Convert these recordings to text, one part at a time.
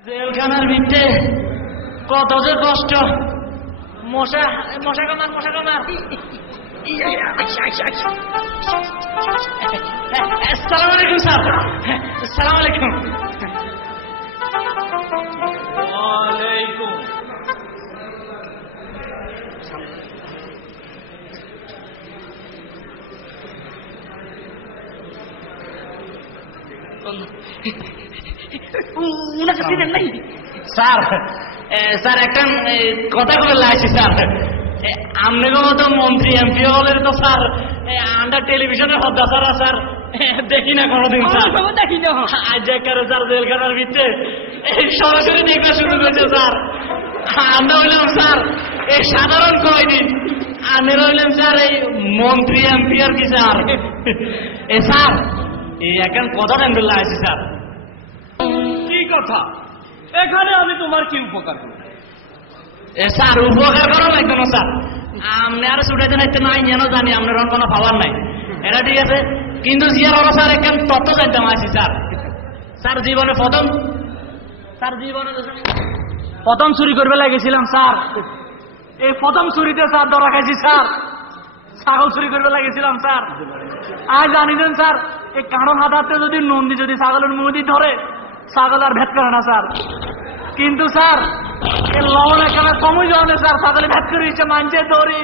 জেলখানার ভিতরে কত যে কষ্ট। মশা মশা কামার মশা কামার। আসসালামু আলাইকুম স্যার। আসসালামু আলাইকুম। ওয়ালাইকুম। স্যার স্যার একটা কথা বলে লাগছি স্যার। আপনাকে মতো মন্ত্রী এমপি হলেন তো স্যার আমরা টেলিভিশনের হদ্দা ছাড়া স্যার দেখি না কোনোদিন স্যার। দেখি না আজ একারে স্যার জেলখানার ভিতরে সরাসরি দেখা শুরু করেছে স্যার। আমরা হইলাম স্যার এই সাধারণ কয়নি, আমরা হইলাম স্যার এই মন্ত্রী এমপি আর কি স্যার। এ স্যার এই এখন কথা টাইম লাগছে স্যার। কি কথা? এখানে আমি তোমার কি উপকার করব? স্যার উপকার করা লাগবে না স্যার। আপনি আর ছুটাইতে নাইতে নাই যেন জানি আপনার কোনো পাওয়ার নাই, এটা ঠিক আছে। কিন্তু জিয়ার হলো স্যার একদম তথ্য জানতাম আছি স্যার। স্যার জীবনে প্রথম চুরি করবে লাগেছিলাম স্যার। এই প্রথম চুরিতে স্যার ধরা খাইছি স্যার। ছাগল চুরি করবে লাগেছিলাম স্যার। আজ জানিলেন স্যার এই কারণ হাতাতে যদি নন্দী যদি ছাগলের মুদি ধরে ছাগল আর ভেদ করে না স্যার। কিন্তু স্যার এই লবণ একেবারে কমই যাবে স্যার। ছাগলে ভেদ করে দিচ্ছে মানছে ধরি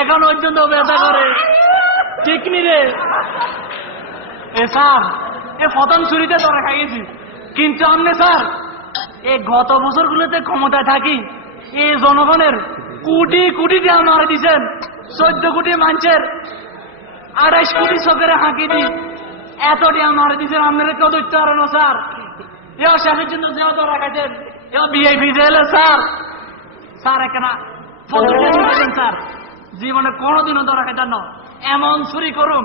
এখন পর্যন্ত ব্যথা করে ঠিক নি রে। এ স্যার এ প্রথম চুরিতে ধরা খাইয়েছি। কিন্তু আপনি স্যার এই গত বছরগুলোতে ক্ষমতায় থাকি এই জনগণের কোটি কোটি টাকা মারা দিচ্ছেন। 14 কোটি মানুষের 28 কোটি চোখের হাঁকি দি এত টাকা মারা দিচ্ছেন। আপনারা কেউ ধরতে পারে না স্যার। এও শেষের জন্য যেও ধরা খাইছেন এও ভিআইপি জেলে স্যার। স্যার এখানে স্যার জীবনে কোনোদিনও ধরা খাইতেন না। এমন চুরি করুন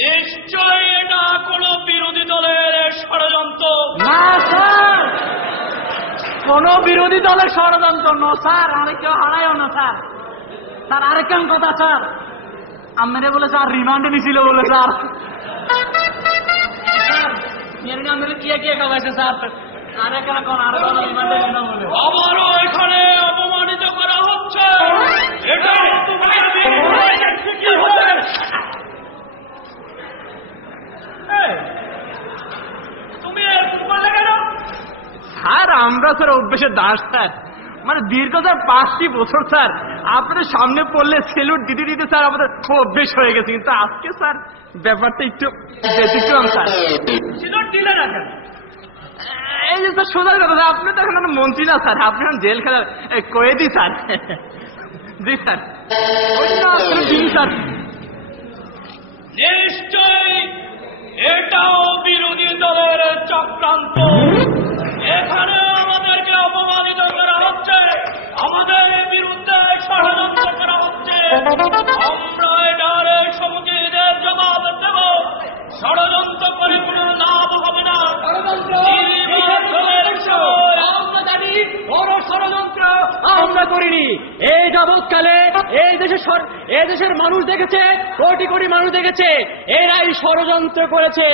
নিশ্চয়ই এটা কোন বিরোধী দলের ষড়যন্ত্র। না স্যার, কোন বিরোধী দলের ষড়যন্ত্র না স্যার। আরে কেউ হারায়ও না স্যার। স্যার আরেকখান কথা স্যার, আমারে বলে স্যার রিমান্ডে নিছিল বলে স্যার। স্যার কে কে খাওয়াইছে স্যার? আরেকখান কোন আরো রিমান্ডে নিল বলে আমারও এখানে অপমানিত করা হচ্ছে। এটা কি হচ্ছে? তুমি বললে কেন? স্যার আমরা স্যার অভ্যেসের দাস স্যার। মানে দীর্ঘ স্যার 5টি বছর স্যার আপনাদের সামনে পড়লে সেলুট দিতে দিতে স্যার আমাদের অভ্যেস হয়ে গেছে। কিন্তু আজকে স্যার ব্যাপারটা একটু ব্যতিক্রম স্যার। সেলুট দিলে না কেন? এই যে স্যার সোজা কথা স্যার, আপনি তো এখন মন্ত্রী না স্যার, আপনি এখন জেল খেলার কয়েদি স্যার। জি স্যার স্যার। নিশ্চয়ই এটাও বিরোধী দলের চক্রান্ত। এখানে আমাদেরকে অপমানিত করা হচ্ছে, আমাদের বিরুদ্ধে ষড়যন্ত্র করা হচ্ছে। আমরা এটার সম্মুখীনদের জবাব দেব। ষড়যন্ত্র করে কোনো লাভ হবে না। আমরা জানি বড় ষড়যন্ত্র আমরা করিনি। এই যাবৎকালে এই দেশের মানুষ দেখেছে, কোটি কোটি মানুষ দেখেছে, এরাই ষড়যন্ত্র করেছে।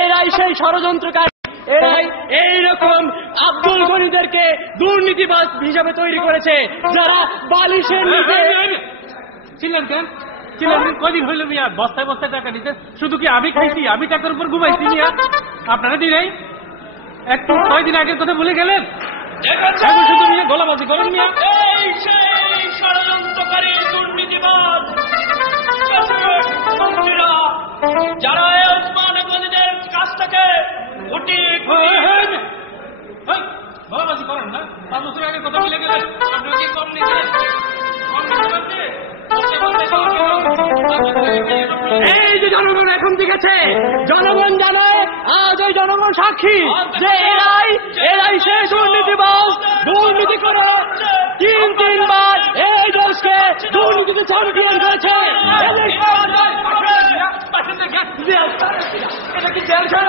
এরাই সেই ষড়যন্ত্রকারী। এরাই এইরকম আব্দুল গনিদেরকে দুর্নীতিবাজ হিসাবে তৈরি করেছে, যারা বালিশের নিচে ছিলেন। কেন ছিলেন? কদিন হইল মিয়া বস্তায় বস্তায় টাকা দিতে। শুধু কি আমি খাইছি? আমি টাকার উপর ঘুমাইছি মিয়া? আপনারা দিন নাই একটু 6 দিন আগের কথা ভুলে গেলেন? শুধু মিয়া গোলাবাজি করেন মিয়া। এই সেই ষড়যন্ত্রকারী দুর্নীতিবাজ মন্ত্রীরা, যারা ওসমান গনিদের কাছ থেকে কোটি গোলাবাজি করেন না? 5 বছর আগে কথা ভুলে গেলেন? আপনারা কি কম নিতে এই যে জনগণ এখন দেখেছে, জনগণ জানে, আজ ওই জনগণ সাক্ষী যে এরাই শেষ দুর্নীতিবাজ। দুর্নীতি করে 3-3বার এই দেশকে দুর্নীতিতে চ্যাম্পিয়ন করেছে। এটা কি জেল?